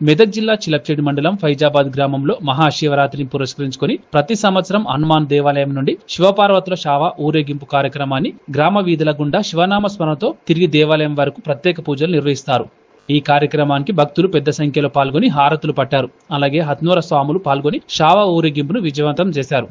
మెదక్ జిల్లా చిలప్చేడి మండలం ఫైజాబాద్ గ్రామంలో మహాశివరాత్రిని పురస్కరించుకుని ప్రతి సంవత్సరం హనుమాన్ దేవాలయం నుండి శివపార్వతుల శావ ఊరేగింపు కార్యక్రమాన్ని గ్రామ వీధుల గుండా శివనామ స్మరణతో తిరిగి దేవాలయం వరకు ప్రత్యేక పూజలు నిర్వహిస్తారు. ఈ కార్యక్రమానికి భక్తులు పెద్ద సంఖ్యలో పాల్గొని హారతులు పట్టారు. అలాగే హత్నూర స్వాములు పాల్గొని శావ ఊరేగింపును విజయవంతం చేశారు.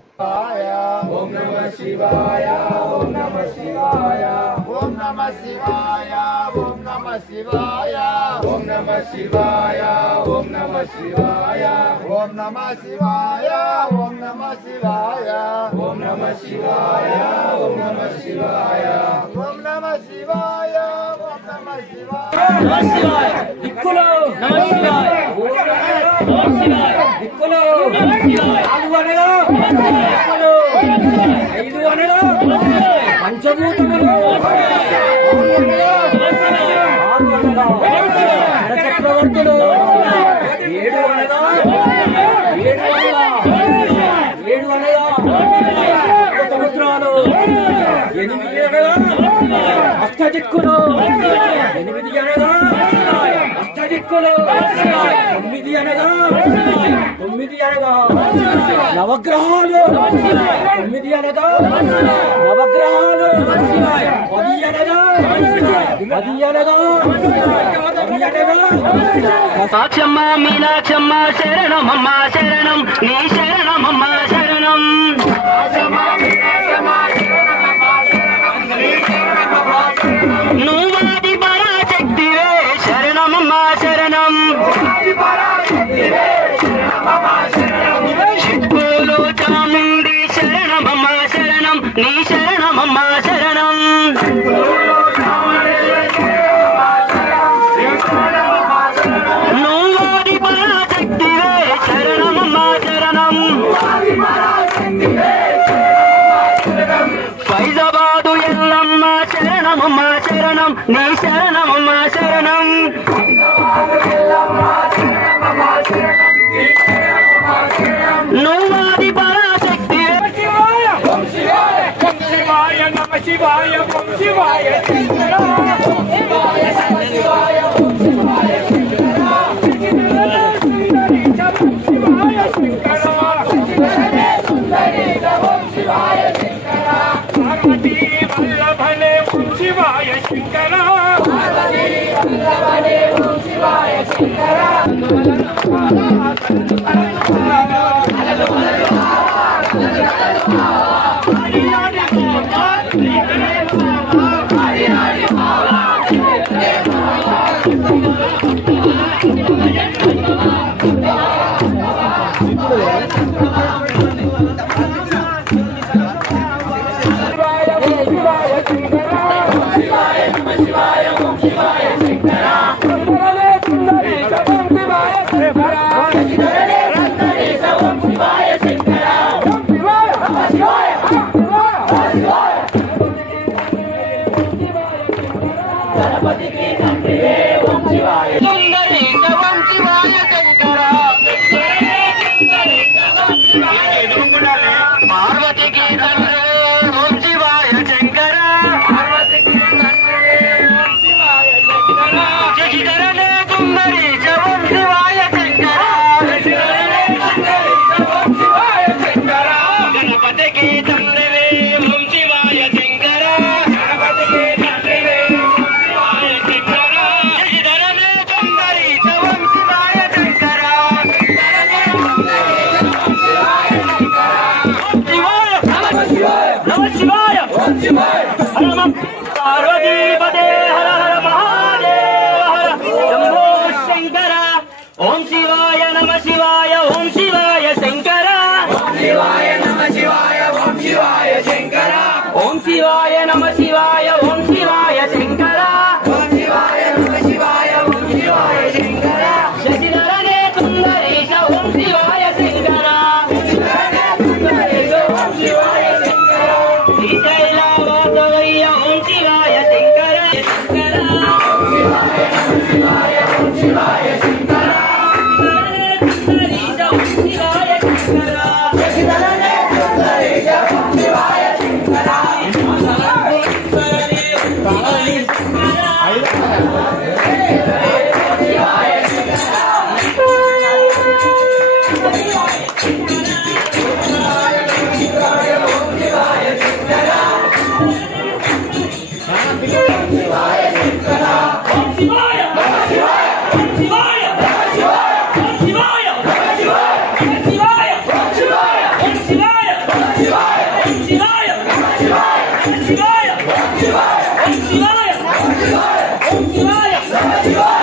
చక్రవర్తుడు సముద్రాలు 8 అష్టదిక్కులు 8 అనగా అష్టదిక్కులు 9 అనగా 9 అనగా నవగ్రహాలు 9 అనగా నవగ్రహాలు 10 అనగా 10 అనగా సాక్షమ్మ మీనాక్షమ్మ శరణమమ్మ శరణం నీ శరణమమ్మ శరణం నువ్వాది పరాశక్తివే శరణమమ్మ శరణం చిక్కులు చాముండి శరణమమ్మ శరణం నీ శరణమమ్మ శరణం నువ్వాది పరాశక్తివే శరణమమ్మ శరణం ఫైజాబాదు ఎల్లమ్మ శరణమమ్మ శరణం నీ శరణమమ్మ శరణం నువ్వాది పరాశక్తి శివాయ నమ శివాయ ఓం శివాయ पार्वतीपते हर हर महादेव हर शंभो शंकर ओम शिवाय नमः शिवाय ओम शिवाय शंकर ओम शिवाय नमः शिवाय ओम शिवाय शंकर ओम शिवाय नमः शिवाय ओम शिवाय शंकर ओम शिवाय नमः शिवाय ओम शिवाय शंकर शशिधरने सुंदरेश ओम शिवाय शंकर शशिधरने सुंदरेश ओम शिवाय शंकर श्रीशैलवासवय्य ओम शिवाय शंकर शंकर ओम शिवाय नमः शिवाय ओम शिवाय शंकर सुंदरेश ओम शिवाय शंकर शशिधरने सुंदरेश ओम शिवाय शंकर शिवाय शंकर Om Shivaya!